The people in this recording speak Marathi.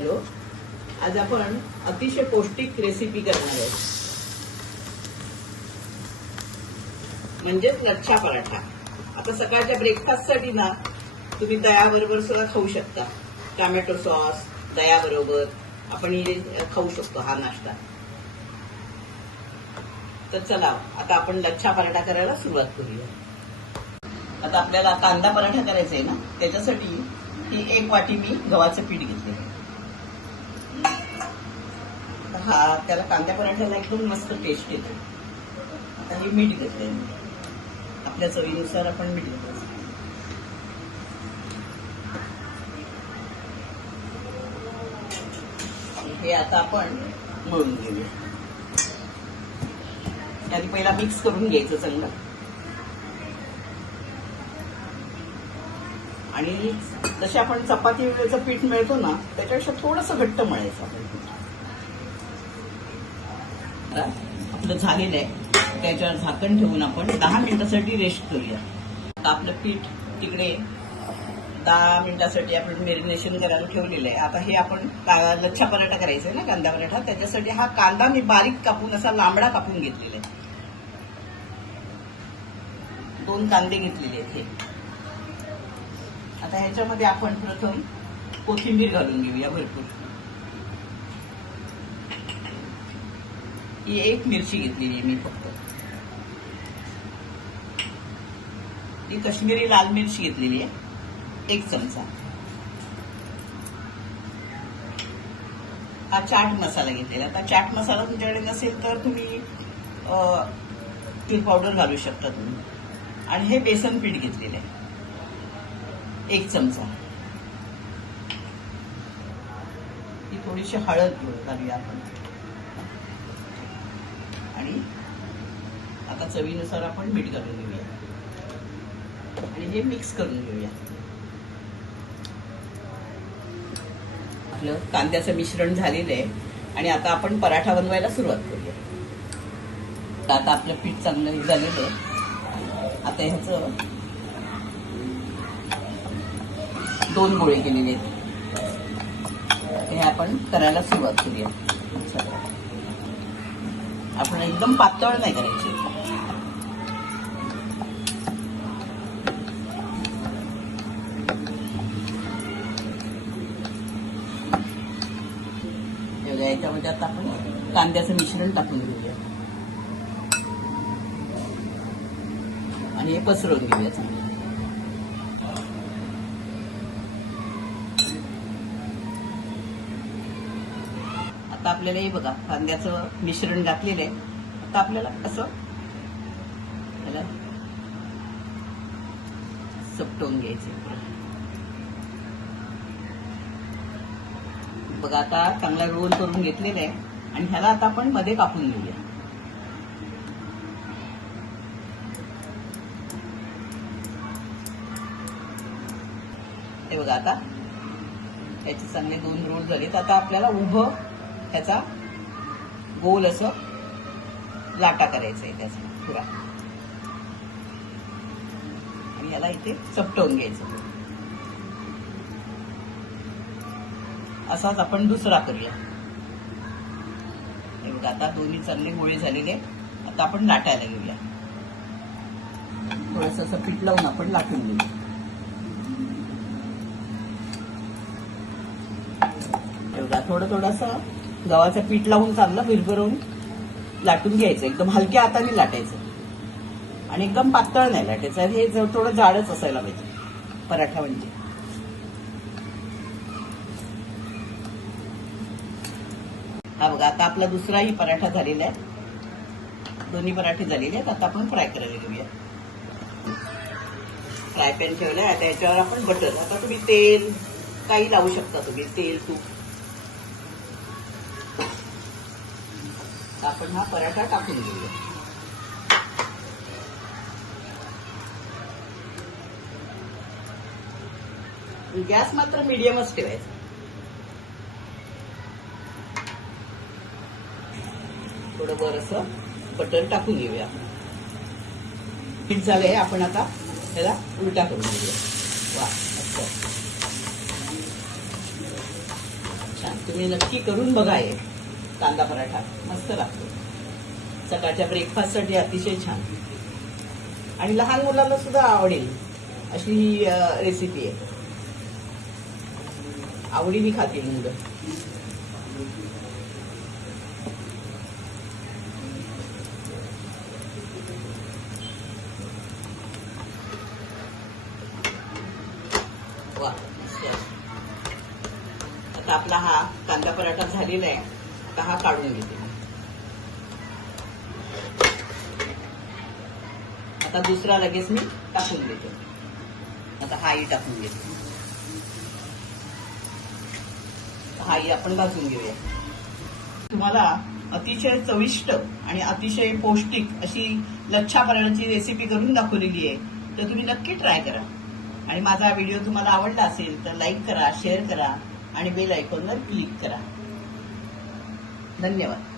हॅलो, आज आपण अतिशय पौष्टिक रेसिपी करणार आहोत, म्हणजेच लच्छा पराठा. आता सकाळच्या ब्रेकफास्टसाठी ना तुम्ही दह्याबरोबर सुद्धा खाऊ शकता. टोमॅटो सॉस दह्याबरोबर आपण खाऊ शकतो हा नाश्ता. तर चला आता आपण लच्छा पराठा करायला सुरुवात करूया. आता आपल्याला कांदा पराठा करायचा आहे ना, त्याच्यासाठी ही 1 वाटी मी गव्हाचं पीठ घेतले. हा त्याला कांदा पराठ्याला एकदम मस्त टेस्ट येते. आता हे मीठ घेतलंय, आपल्या चवीनुसार आपण मीठ घेतो. हे आता आपण मळून घेऊया. त्याने पहिला मिक्स करून घ्यायचं चांगलं, आणि जसे आपण चपातीचं पीठ मिळतो ना त्याच्यापेक्षा थोडंसं घट्ट मळायचं आपण. आपलं झालेलं आहे, त्याच्यावर झाकण ठेवून आपण 10 मिनिटासाठी रेस्ट करूया. आता आपलं पीठ तिकडे 10 मिनिटासाठी आपण मेरिनेशन करायला ठेवलेलं आहे. आता हे आपण लच्छा पराठा करायचा आहे ना, कांदा पराठा. त्याच्यासाठी हा कांदा मी बारीक कापून असा लांबडा कापून घेतलेला आहे. 2 कांदे घेतलेले आहेत हे. आता ह्याच्यामध्ये आपण प्रथम कोथिंबीर घालून घेऊया भरपूर. ही 1 मिरची घेतलेली आहे मी फक्त. ही काश्मीरी लाल मिरची घेतलेली आहे 1 चमचा. हा चाट मसाला घेतलेला. आता चाट मसाला तुमच्याकडे नसेल तर तुम्ही तीळ पावडर घालू शकता तुम्ही. आणि हे बेसन पीठ घेतलेलं आहे 1 चमचा. ही थोडीशी हळद घालूया आपण. आणि आता चवीनुसार आपण मीठ घालून घेऊया आणि हे मिक्स करून घेऊया. आपलं कांद्याचं मिश्रण झालेलं आहे आणि आता आपण पराठा बनवायला सुरुवात करूया. आता आपलं पीठ चांगलं झालेलं आहे. आता ह्याचं 2 गोळे केलेले आहेत, हे आपण करायला सुरुवात करूया. आपण एकदम पातळ नाही करायची. याच्यामध्ये आता आपण कांद्याचं मिश्रण टाकून घेऊया आणि हे पसरवून घेऊया चांगलं. आता आपल्याला हे बघा कांद्याचं मिश्रण घातलेलं आहे. आता आपल्याला असं त्याला चपटवून घ्यायचं. बघा आता चांगला रोल करून घेतलेला आहे आणि ह्याला आता आपण मध्ये कापून घेऊया. हे बघा आता त्याचे चांगले 2 रोल झालेत. आता आपल्याला उभं ह्याचा गोल असं लाटा करायचा आहे त्याचा पुरा, आणि ह्याला इथे चपटवून घ्यायचं. असाच आपण दुसरा करूया. हे बघा आता दोन्ही चांगले गोळे झालेले. आता आपण लाटायला घेऊया. थोडंसं असं पीठ लावून आपण लाटून घेऊया. हे बघा थोडंसं गव्हाचं पीठ लावून चांगलं विरघळवून लाटून घ्यायचं. एकदम हलक्या हाताने लाटायचं आणि एकदम पातळ नाही लाटायचं. हे थोडं जाडच असायला पाहिजे पराठा म्हणजे. हा बघा आता आपला दुसराही पराठा झालेला आहे. दोन्ही पराठे झालेले आहेत. आता आपण फ्राय करायला घेऊया. फ्राय पॅन ठेवलाय. आता याच्यावर आपण बटर, आता तुम्ही तेल काही लावू शकता, तुम्ही तेल तूप. आपण हा पराठा टाकून घेऊया. गॅस मात्र मीडियमच ठेवायचा. थोडं बरंसं बटर टाकून घेऊया. पीठ झालंय. आपण आता त्याला उलटा करून घेऊया. वा, अच्छा छान. तुम्ही नक्की करून बघा हे कांदा पराठा मस्त लागतो. सकाळच्या ब्रेकफास्टसाठी अतिशय छान आणि लहान मुलांना सुद्धा आवडेल अशी ही रेसिपी आहे. आवडीने खातील मुलं. वा मस्त. आता आपला हा कांदा पराठा झालेला आहे. आता हा काढून घेते. आता दुसरा लगेच मी टाकून देते. आता हाही टाकून घेते. हाही आपण भाजून घेऊया. तुम्हाला अतिशय चविष्ट आणि अतिशय पौष्टिक अशी लच्छा पराठाची रेसिपी करून दाखवलेली आहे. तर तुम्ही नक्की ट्राय करा. आणि माझा व्हिडिओ तुम्हाला आवडला असेल तर लाईक करा, शेअर करा आणि बेल आयकॉनवर क्लिक करा. धन्यवाद.